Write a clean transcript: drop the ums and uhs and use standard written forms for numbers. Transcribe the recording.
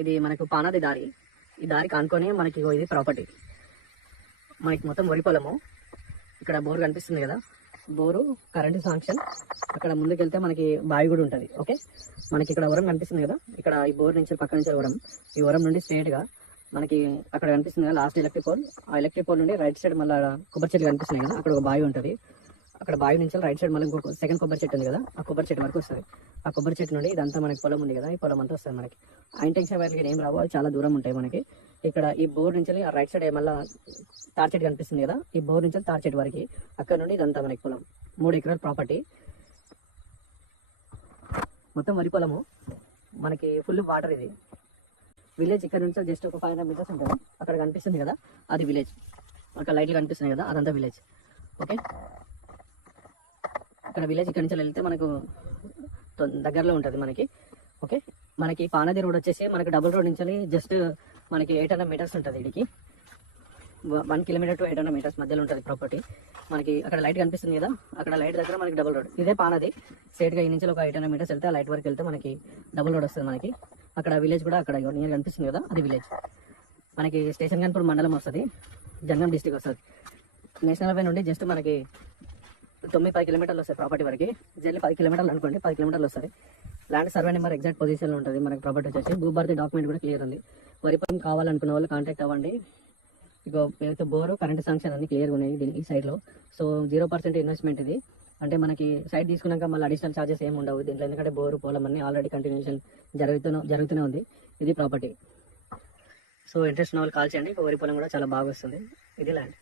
ఇది మనకు పానాది దారి. ఈ దారి కానుకొని మనకి ఇది ప్రాపర్టీ. మనకి మొత్తం వరి పొలము. ఇక్కడ బోర్ కనిపిస్తుంది కదా, బోరు, కరెంటు శాంక్షన్. అక్కడ ముందుకెళ్తే మనకి బావి కూడా ఉంటుంది. ఓకే, మనకి ఇక్కడ వరం కనిపిస్తుంది కదా, ఇక్కడ ఈ బోర్ నుంచి పక్క నుంచి వరం, ఈ వరం నుండి స్ట్రేట్ గా మనకి అక్కడ కనిపిస్తుంది కదా లాస్ట్ ఎలక్ట్రిక్ పోల్. ఆ ఎలక్ట్రిక్ పోల్ నుండి రైట్ సైడ్ మళ్ళీ కొబ్బరి చెట్లు కనిపిస్తున్నాయి కదా, అక్కడ ఒక బావి ఉంటుంది. అక్కడ బావి నుంచి రైట్ సైడ్ మళ్ళీ ఇంకొక సెకండ్ కొబ్బరి చెట్టు ఉంది కదా, ఆ కొబ్బరి చెట్టు వరకు వస్తుంది. ఆ కొబ్బరి చెట్టు నుండి ఇదంతా మనకి పొలం ఉంది కదా, ఈ పొలం అంతా వస్తుంది మనకి. ఆ ఇంటెన్షన్ వైర్లకి ఏం రావు, అది చాలా దూరం ఉంటాయి మనకి. ఇక్కడ ఈ బోర్ నుంచి ఆ రైట్ సైడ్ మళ్ళీ తార్ చెట్టు కనిపిస్తుంది కదా, ఈ బోర్ నుంచి తార్ చెట్టు వరకు అక్కడ నుండి ఇదంతా మనకి పొలం. 3 ఎకరాల ప్రాపర్టీ, మొత్తం వరి పొలము. మనకి ఫుల్ వాటర్. ఇది విలేజ్. ఇక్కడ నుంచి జస్ట్ ఒక 500 మీటర్స్ ఉంటుంది. అక్కడ కనిపిస్తుంది కదా, అది విలేజ్. అక్కడ లైట్లు కనిపిస్తున్నాయి కదా, అదంతా విలేజ్. ఓకే, అక్కడ విలేజ్. ఇక్కడ నుంచి వెళ్తే మనకు దగ్గరలో ఉంటుంది మనకి. ఓకే, మనకి పానది రోడ్ వచ్చేసి మనకి డబుల్ రోడ్ నుంచి జస్ట్ మనకి 800 మీటర్స్ ఉంటుంది. ఇడికి 1 కిలోమీటర్ టు 800 మీటర్స్ మధ్యలో ఉంటుంది ప్రాపర్టీ. మనకి అక్కడ లైట్ కనిపిస్తుంది కదా, అక్కడ లైట్ దగ్గర మనకి డబుల్ రోడ్. ఇదే పానది. స్ట్రేట్గా ఈ నుంచి ఒక 800 మీటర్స్ వెళ్తే ఆ లైట్ వరకు వెళ్తే మనకి డబుల్ రోడ్ వస్తుంది మనకి. అక్కడ విలేజ్ కూడా అక్కడ నియర్ కనిపిస్తుంది కదా, అది విలేజ్. మనకి స్టేషన్ కాన్పూర్ మండలం వస్తుంది, జంగం డిస్టిక్ వస్తుంది. నేషనల్ హైవే నుండి జస్ట్ మనకి 9-10 కిలోమీటర్లు వస్తాయి ప్రాపర్టీ వరకు. జర్నీ 10 కిలోమీటర్లు అనుకోండి, 10 కిలోమీటర్లు వస్తుంది. ల్యాండ్ సర్వే నెంబర్ ఎగ్జాక్ట్ పొజిషన్లో ఉంటుంది మనకి. ప్రాపర్టీ వచ్చేసి భూభారతి డాక్యుమెంట్ కూడా క్లియర్ ఉంది. వరి పొలం కావాలనుకున్న వాళ్ళు కాంటాక్ట్ అవ్వండి. ఇక ఏదైతే బోరు, కరెంట్ శాంక్షన్ అన్ని క్లియర్గా ఉన్నాయి ఈ సైడ్లో. సో 0% ఇన్వెస్ట్మెంట్ ఇది. అంటే మనకి సైట్ తీసుకున్నాక మళ్ళీ అడిషనల్ ఛార్జెస్ ఏమి ఉండవు దీంట్లో, ఎందుకంటే బోరు పొలం అన్ని ఆల్రెడీ కంటిన్యూషన్ జరుగుతూనే ఉంది. ఇది ప్రాపర్టీ. సో ఇంట్రెస్ట్ ఉన్న వాళ్ళు కాల్ చేయండి. వరి పొలం కూడా చాలా బాగా వస్తుంది. ఇది ల్యాండ్.